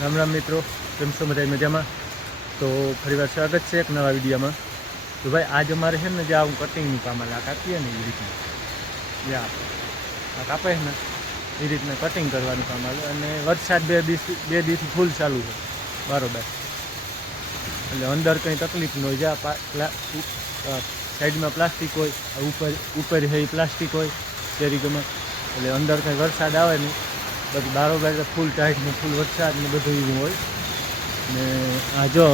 રામ રામ મિત્રો, કેમ છો બધા મજામાં? તો ફરીવાર સ્વાગત છે એક નવા વિડીયોમાં. તો ભાઈ, આજ અમારે છે ને, જે આવું કટિંગનું કામ આ કાપીએ ને, એ રીતના. જે આ કાપે છે ને, એ રીતના કટિંગ કરવાનું કામ આવે. અને વરસાદ બે દિવસ બે દિવસથી ફૂલ ચાલુ છે, બરોબર. એટલે અંદર કંઈ તકલીફ ન હોય. જ્યાં સાઈડમાં પ્લાસ્ટિક હોય ઉપર ઉપર છે એ પ્લાસ્ટિક હોય શેરી ગમે એટલે અંદર કંઈ વરસાદ આવે નહીં. બધું બારોબાર ફૂલ ટાઈટ ફૂલ વરસાદ ને બધું એવું હોય. ને આ જો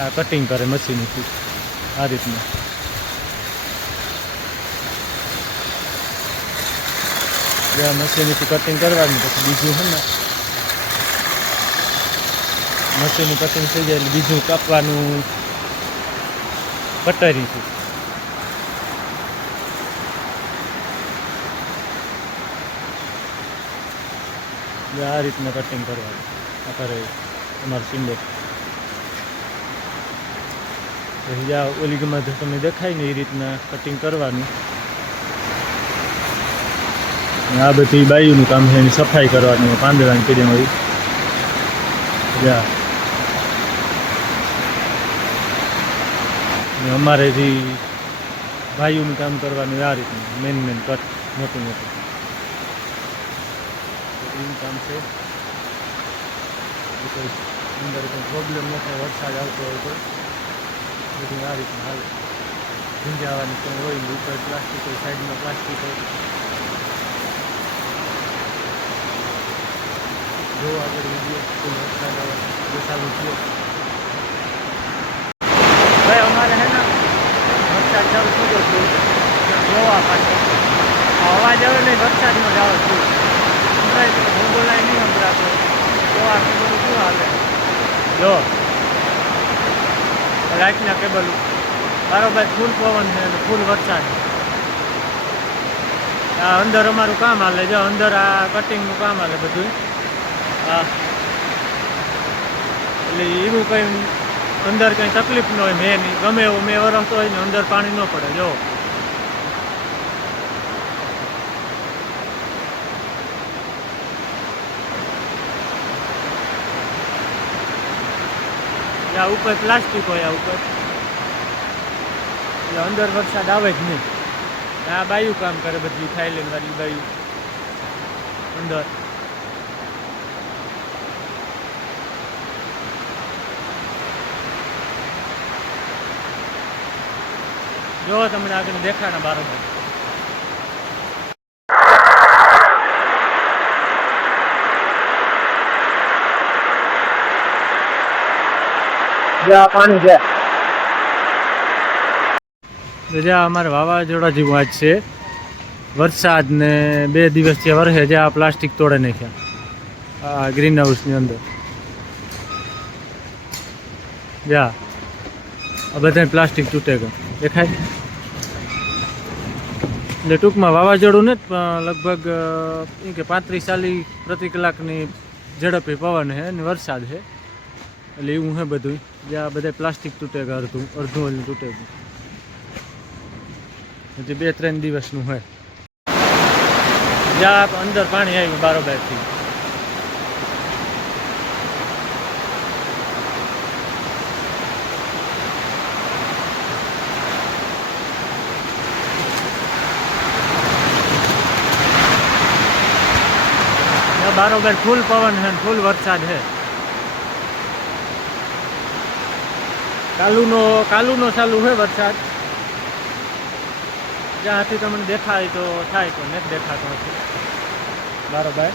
આ કટિંગ કરે મશીનથી આ રીતના. આ મશીનથી કટિંગ કરવાનું, પછી બીજું છે ને મશીનનું કટિંગ થઈ જાય એટલે બીજું કાપવાનું કટરીથી એટલે આ રીતના કટિંગ કરવાનું. અત્યારે અમારું સિંડર પછી જ્યાં ઓલી ગમે તમને દેખાય ને એ રીતના કટિંગ કરવાનું. આ બધી બાયુનું કામ છે, એની સફાઈ કરવાની પાંદડાની કરી હોય. જ્યાં ને અમારે જે ભાઈઓનું કામ કરવાનું, આ રીતનું મેન મેન કટ મોટું મોટું. એવું કામ છે. અંદર કોઈ પ્રોબ્લેમ ન થાય, વરસાદ આવતો હોય તો. બધું આ રીતના હાલે ભીંજાવાની કંઈ હોય, ઉપર પ્લાસ્ટિક હોય, સાઈડમાં પ્લાસ્ટિક હોય. જો આગળ વીડિયો કોઈ વરસાદ આવે જો ચાલુ ભાઈ, અમારે હે ને વરસાદ ચાલુ થઈ ગયો છે. જોવા આ અવાજ આવે ને, વરસાદમાં જ આવે છે. ફૂલ પવન છે ફૂલ વરસાદ આ અંદર અમારું કામ હાલે. જો, અંદર આ કટિંગનું કામ હાલે બધું. હા. એટલે એવું કંઈ અંદર કંઈ તકલીફ ન હોય, મેં ગમે એવું મેં વરસતો હોય ને અંદર પાણી ન પડે. જો. આ ઉપર પ્લાસ્ટિક હોય આ ઉપર. એટલે અંદર વરસાદ આવે જ નહીં. આ બાયું કામ કરે બધી, થાઈલેન્ડ વાળી બાયું. અંદર. જો તમને આગળ દેખાણા બારોબર. જ્યાં પાણી છે. રજા અમારે વાવાઝોડા જેવું આજ છે. વરસાદ ને બે દિવસથી વરસે જ્યાં પ્લાસ્ટિક તોડે નાખ્યા. આ ગ્રીન હાઉસની અંદર. જ્યાં આ બધા પ્લાસ્ટિક તૂટે ગયું. દેખાય? એટલે ટૂંકમાં વાવાઝોડું ને લગભગ કે પાંત્રીસ ચાલીસ પ્રતિ કલાકની ઝડપે પવન છે અને વરસાદ છે. એટલે એવું છે બધું જ્યાં બધા પ્લાસ્ટિક તૂટે અડધું અડધું ઓલું તૂટે હજી બે ત્રણ દિવસનું હોય જ્યાં અંદર પાણી આવ્યું બારોબારથી બારોબાર ફૂલ પવન છે ફૂલ વરસાદ છે કાલુનો કાલુનો ચાલુ છે વરસાદ. જ્યાંથી તમને દેખાય તો થાય તો નથી દેખાતો નથી. બરોબર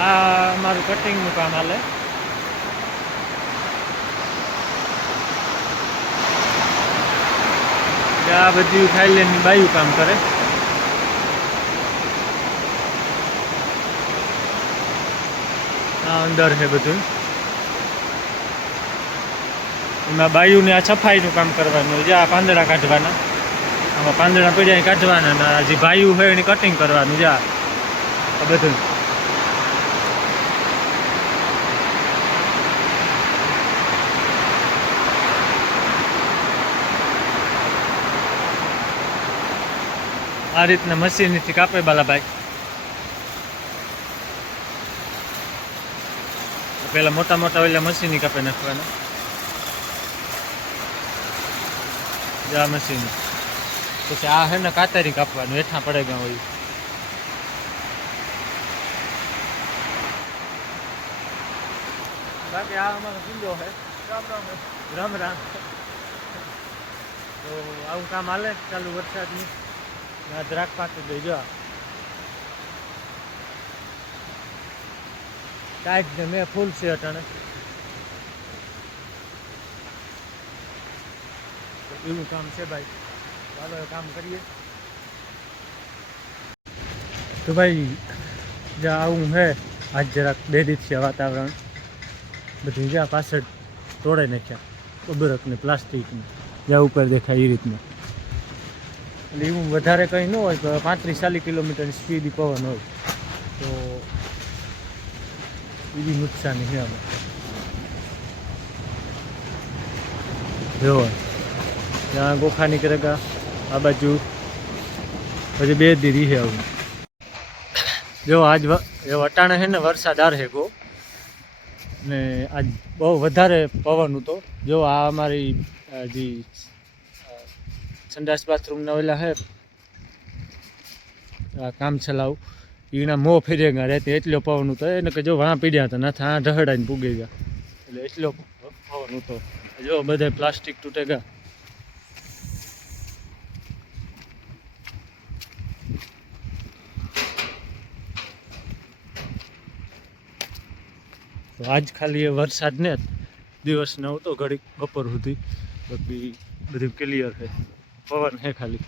આ મારું કટિંગનું કામ હાલે. આ બધી થાઈલેન્ડની બાયું કામ કરે. આ અંદર છે બધું. એમાં બાયુને આ સફાઈનું કામ કરવાનું હોય. છે આ પાંદડા કાઢવાના. આમાં પાંદડા પડ્યા કાઢવાના જે બાયું હોય એની કટિંગ કરવાનું. આ આ બધું. આ રીતના મશીનથી કાપે બાલાભાઈ. પેલા મોટા મોટા ઓલા મશીન કાપે નાખવાના. આ મશીન પછી આ હે ને કાતરી કાપવાનું, હેઠા પડે ગયા હોય. બાકી આ અમારો કિલ્લો છે રામ રામ રામ રામ. તો આવું કામ હાલે, ચાલુ વરસાદની. આ દ્રાક્ષ પાકી ગઈ જો ટાઈટ ને મેં ફૂલ છે અટાણે એવું કામ છે ભાઈ ચાલો કામ કરીએ તો ભાઈ જ્યાં આવું હે આજ જરાક બે છે વાતાવરણ બધું જ્યાં પાછળ તોડાઈ નાખ્યા ઉબરક ને પ્લાસ્ટિક ને જ્યાં ઉપર દેખાય એ રીતનું એટલે એવું વધારે કંઈ ન હોય તો પાંત્રીસ ચાલીસ કિલોમીટરની સ્પીડ પવન હોય. તો એવી નુકસાની છે આમાં. જો, ત્યાં ગોખા નીકળેગા આ બાજુ પછી બે દીરી છે આવું. જો, આજ એ વટાણે છે ને વરસાદ આર ગો. ને આજ બહુ વધારે પવન હતો. જો, આ અમારી જે સંડાસ બાથરૂમના ઓલા હે. આ કામ ચલાવ. એના મોં ફેરે ગયા રહેતી એટલો પવન હતો એને કે જો વાં પીડ્યા હતા નાથ આ ઢહડાઈને પૂગી ગયા. એટલે એટલો પવન હતો જો બધે પ્લાસ્ટિક તૂટે ગયા તો આજ ખાલી એ વરસાદ ને દિવસ નહોતો હતો ઘડીક બપોર સુધી. બાકી બધું ક્લિયર છે. પવન. હે ખાલી.